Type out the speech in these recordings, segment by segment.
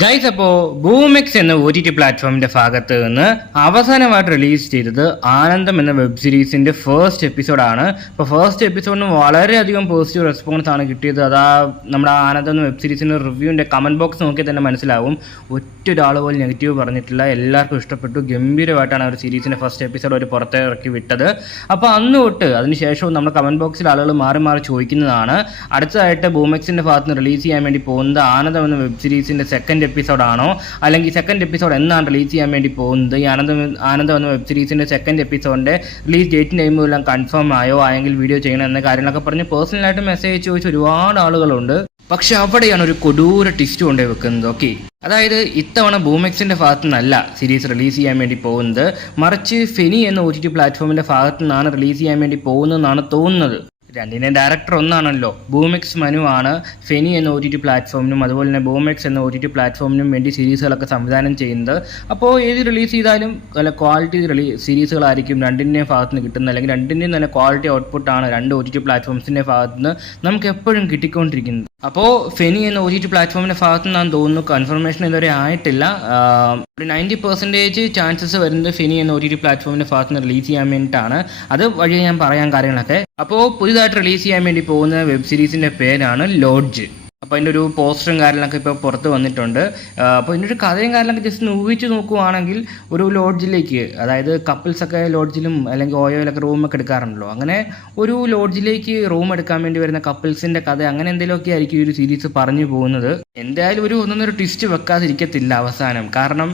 Guys, അപ്പോൾ ബൂമെക്സ് എന്ന OTT പ്ലാറ്റ്ഫോമിന്റെ ഭാഗത്ത് നിന്ന് അവസാനമായിട്ട് റിലീസ് ചെയ്തത് ആനന്ദം എന്ന വെബ് സീരീസിന്റെ ഫസ്റ്റ് എപ്പിസോഡാണ്. അപ്പോൾ ഫസ്റ്റ് എപ്പിസോഡിന് വളരെയധികം പോസിറ്റീവ് റെസ്പോൺസ് ആണ് കിട്ടിയത്. നമ്മുടെ ആനന്ദം എന്ന വെബ് സീരീസിന്റെ റിവ്യൂവിന്റെ കമന്റ് ബോക്സ് നോക്കിയാൽ തന്നെ മനസ്സിലാവും. ഒറ്റൊരാൾ പോലും നെഗറ്റീവ് പറഞ്ഞിട്ടില്ല. എല്ലാവർക്കും ഇഷ്ടപ്പെട്ടു. ഗംഭീരമായിട്ടാണ് ഒരു സീരീസിന്റെ ഫസ്റ്റ് എപ്പിസോഡ് അവർ പുറത്തിറക്കി വിട്ടത്. അപ്പോൾ അന്ന് തൊട്ട് അതിനുശേഷവും നമ്മുടെ കമന്റ് ബോക്സിൽ ആളുകൾ മാറി മാറി ചോദിക്കുന്നതാണ്, അടുത്തതായിട്ട് ബൂമെക്സിന്റെ ഭാഗത്ത് നിന്ന് റിലീസ് ചെയ്യാൻ വേണ്ടി പോകുന്നത് ആനന്ദം എന്ന വെബ് സീരീസിന്റെ സെക്കൻഡ് എപ്പിസോഡാണോ, അല്ലെങ്കിൽ സെക്കൻഡ് എപ്പിസോഡ് എന്നാണ് റിലീസ് ചെയ്യാൻ വേണ്ടി പോകുന്നത്, ഈ ആനന്ദം എന്ന വെബ് സീരീസിന്റെ സെക്കൻഡ് എപ്പിസോഡിന്റെ റിലീസ് ഡേറ്റും ടൈമും എല്ലാം കൺഫേം ആയോ, ആയെങ്കിൽ വീഡിയോ ചെയ്യണം എന്ന കാര്യങ്ങളൊക്കെ പറഞ്ഞ് പേഴ്സണലായിട്ട് മെസ്സേജ് ചോദിച്ച ഒരുപാട് ആളുകളുണ്ട്. പക്ഷെ അവിടെയാണ് ഒരു കൊടൂര ട്വിസ്റ്റ് കൊണ്ടേ വെക്കുന്നത്. ഓക്കെ, അതായത് ഇത്തവണ ബൂമെക്സിന്റെ ഭാഗത്തു നിന്നല്ല സീരീസ് റിലീസ് ചെയ്യാൻ വേണ്ടി പോകുന്നത്, മറിച്ച് ഫെനി എന്ന OTT പ്ലാറ്റ്ഫോമിന്റെ ഭാഗത്തു നിന്നാണ് റിലീസ് ചെയ്യാൻ വേണ്ടി പോകുന്നതെന്നാണ് തോന്നുന്നത്. രണ്ടിനെ ഡയറക്ടർ ഒന്നാണല്ലോ. ബൂമെക്സ് മനു ആണ് ഫെനി എന്ന OTT പ്ലാറ്റ്ഫോമിനും അതുപോലെ തന്നെ ബൂമെക്സ് എന്ന OTT പ്ലാറ്റ്ഫോമിനും വേണ്ടി സീരീസുകളൊക്കെ സംവിധാനം ചെയ്യുന്നത്. അപ്പോൾ ഏത് റിലീസ് ചെയ്താലും നല്ല ക്വാളിറ്റി സീരീസുകളായിരിക്കും രണ്ടിൻ്റെയും ഭാഗത്ത് നിന്ന് കിട്ടുന്നത്, അല്ലെങ്കിൽ രണ്ടിൻ്റെയും നല്ല ക്വാളിറ്റി ഔട്ട്പുട്ടാണ് രണ്ട് OTT പ്ലാറ്റ്ഫോംസിൻ്റെ ഭാഗത്ത് നിന്ന് നമുക്ക് എപ്പോഴും കിട്ടിക്കൊണ്ടിരിക്കുന്നത്. അപ്പോൾ ഫെനി എന്ന OTT പ്ലാറ്റ്ഫോമിൻ്റെ ഭാഗത്ത് നിന്നാണ് തോന്നുന്നു, കൺഫർമേഷൻ ഇതുവരെ ആയിട്ടില്ല. ഒരു 90% ചാൻസസ് വരുന്നത് ഫെനി എന്ന OTT പ്ലാറ്റ്ഫോമിൻ്റെ ഭാഗത്ത് നിന്ന് റിലീസ് ചെയ്യാൻ വേണ്ടിയിട്ടാണ്. അത് വഴി ഞാൻ പറയാൻ കാര്യങ്ങളൊക്കെ. അപ്പോൾ പുതിയതായിട്ട് റിലീസ് ചെയ്യാൻ വേണ്ടി പോകുന്ന വെബ് സീരീസിൻ്റെ പേരാണ് ലോഡ്ജ്. അപ്പോൾ അതിൻ്റെ ഒരു പോസ്റ്ററും കാര്യങ്ങളൊക്കെ ഇപ്പോൾ പുറത്ത് വന്നിട്ടുണ്ട്. അപ്പോൾ ഇതിൻ്റെ ഒരു കഥയും കാര്യങ്ങളൊക്കെ ജസ്റ്റ് ഊഹിച്ച് നോക്കുവാണെങ്കിൽ ഒരു ലോഡ്ജിലേക്ക്, അതായത് കപ്പിൾസൊക്കെ ലോഡ്ജിലും അല്ലെങ്കിൽ ഓയോയിലൊക്കെ റൂമൊക്കെ എടുക്കാറുണ്ടല്ലോ, അങ്ങനെ ഒരു ലോഡ്ജിലേക്ക് റൂം എടുക്കാൻ വേണ്ടി വരുന്ന കപ്പിൾസിൻ്റെ കഥ, അങ്ങനെ എന്തെങ്കിലുമൊക്കെ ആയിരിക്കും ഈ ഒരു സീരീസ് പറഞ്ഞു പോകുന്നത്. എന്തായാലും ഒന്നൊരു ട്വിസ്റ്റ് വെക്കാതിരിക്കത്തില്ല അവസാനം. കാരണം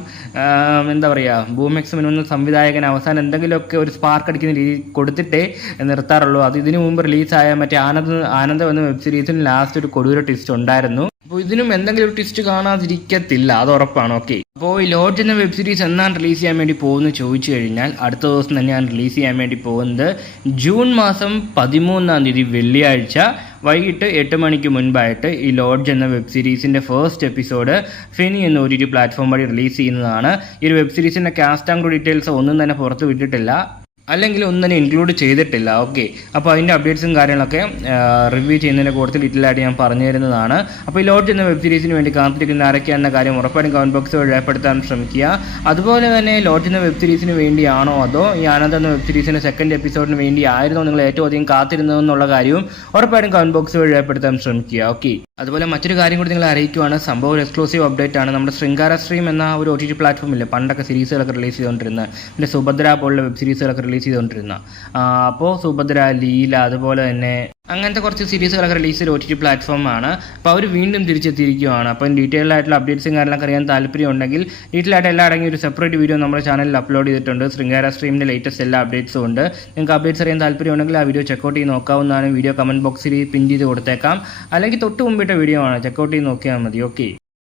എന്താ പറയുക, ബൂമെക്സ് മുൻപ് സംവിധായകൻ അവസാനം എന്തെങ്കിലുമൊക്കെ ഒരു സ്പാർക്ക് അടിക്കുന്ന രീതി കൊടുത്തിട്ടേ നിർത്താറുള്ളൂ. അത് ഇതിനു മുമ്പ് റിലീസായ മറ്റേ ആനന്ദം എന്ന വെബ് സീരീസിന് ലാസ്റ്റ് ഒരു കൊടൂര ട്വിസ്റ്റ് ഉണ്ടായിരുന്നു. അപ്പോൾ ഇതിനും എന്തെങ്കിലും ഒരു ട്വിസ്റ്റ് കാണാതിരിക്കത്തില്ല, അത് ഉറപ്പാണ്. ഓക്കെ, അപ്പോൾ ഈ ലോഡ്ജ് എന്ന വെബ് സീരീസ് എന്നാണ് റിലീസ് ചെയ്യാൻ വേണ്ടി പോകുന്നത് ചോദിച്ചു കഴിഞ്ഞാൽ അടുത്ത ദിവസം തന്നെയാണ് റിലീസ് ചെയ്യാൻ വേണ്ടി പോകുന്നത്. ജൂൺ മാസം 13 വെള്ളിയാഴ്ച വൈകിട്ട് 8 മണിക്ക് മുൻപായിട്ട് ഈ ലോഡ്ജ് എന്ന വെബ് സീരീസിൻ്റെ ഫസ്റ്റ് എപ്പിസോഡ് ഫെനി എന്ന OTT പ്ലാറ്റ്ഫോം വഴി റിലീസ് ചെയ്യുന്നതാണ്. ഈ ഒരു വെബ് സീരീസിൻ്റെ കാസ്റ്റ് ആൻഡ് ഡീറ്റെയിൽസ് ഒന്നും തന്നെ പുറത്ത് വിട്ടിട്ടില്ല, അല്ലെങ്കിൽ ഒന്നും തന്നെ ഇൻക്ലൂഡ് ചെയ്തിട്ടില്ല. ഓക്കെ, അപ്പോൾ അതിൻ്റെ അപ്ഡേറ്റ്സും കാര്യങ്ങളൊക്കെ റിവ്യൂ ചെയ്യുന്നതിൻ്റെ കൂടുതൽ ഡീറ്റെയിലായിട്ട് ഞാൻ പറഞ്ഞു തരുന്നതാണ്. അപ്പോൾ ഈ ലോഡ്ജ് എന്ന വെബ് സീരീസിന് വേണ്ടി കാത്തിരിക്കുന്ന ആരൊക്കെയാണെന്ന കാര്യം ഉറപ്പായിട്ടും കമൻറ്റ് ബോക്സ് വഴി രേഖപ്പെടുത്താൻ ശ്രമിക്കുക. അതുപോലെ തന്നെ ലോഡ്ജ് എന്ന വെബ് സീരീസിന് വേണ്ടിയാണോ അതോ ഈ ആനന്ദം എന്ന വെബ് സീരീസിൻ്റെ സെക്കൻഡ് എപ്പിസോഡിന് വേണ്ടി ആയിരുന്നോ നിങ്ങൾ ഏറ്റവും അധികം കാത്തിരുന്നതെന്നുള്ള കാര്യവും ഉറപ്പായിട്ടും കമൻറ്റ് ബോക്സ് വഴി രേഖപ്പെടുത്താൻ ശ്രമിക്കുക. ഓക്കെ, അതുപോലെ മറ്റൊരു കാര്യം കൂടി നിങ്ങളെ അറിയിക്കുവാണ്. സംഭവം ഒരു എക്സ്ക്ലൂസീവ് അപ്ഡേറ്റ് ആണ്. നമ്മുടെ ശൃംഗാര സ്ട്രീം എന്ന ഒരു OTT പ്ലാറ്റ്ഫോമില്ലേ, പണ്ടൊക്കെ സീരീസുകളൊക്കെ റിലീസ് ചെയ്തുകൊണ്ടിരുന്ന, പിന്നെ സുഭദ്ര പോലുള്ള വെബ് സീരീസുകളൊക്കെ റിലീസ് ചെയ്തുകൊണ്ടിരുന്ന, അപ്പോൾ സുഭദ്ര, ലീല, അതുപോലെ തന്നെ അങ്ങനത്തെ കുറച്ച് സീരീസുകളൊക്കെ റിലീസ് ചെയ്ത OTT പ്ലാറ്റ്ഫോമാണ്. അപ്പോൾ അവർ വീണ്ടും തിരിച്ചെത്തിയിരിക്കുകയാണ്. അപ്പം ഡീറ്റെയിൽ ആയിട്ടുള്ള അപ്ഡേറ്റ്സും കാര്യങ്ങളൊക്കെ അറിയാൻ താല്പര്യം ഉണ്ടെങ്കിൽ ഡീറ്റെയിൽ ആയിട്ട് എല്ലാം അടങ്ങിയ ഒരു സെപ്പറേറ്റ് വീഡിയോ നമ്മുടെ ചാനലിൽ അപ്ലോഡ് ചെയ്തിട്ടുണ്ട്. ശൃംഗാര സ്ട്രീമിൻ്റെ ലേറ്റസ്റ്റ് എല്ലാ അപ്ഡേറ്റ്സും ഉണ്ട്. നിങ്ങൾക്ക് അപ്ഡേറ്റ്സ് അറിയാൻ താല്പര്യം ഉണ്ടെങ്കിൽ ആ വീഡിയോ ചെക്കൗട്ട് ചെയ്ത് നോക്കാവുന്നതാണ്. വീഡിയോ കമൻറ്റ് ബോക്സിൽ പിൻ ചെയ്ത് കൊടുത്തേക്കാം, അല്ലെങ്കിൽ തൊട്ട് മുമ്പിട്ട വീഡിയോ ആണ്, ചെക്കൗട്ട് ചെയ്ത് നോക്കിയാൽ മതി. ഓക്കെ.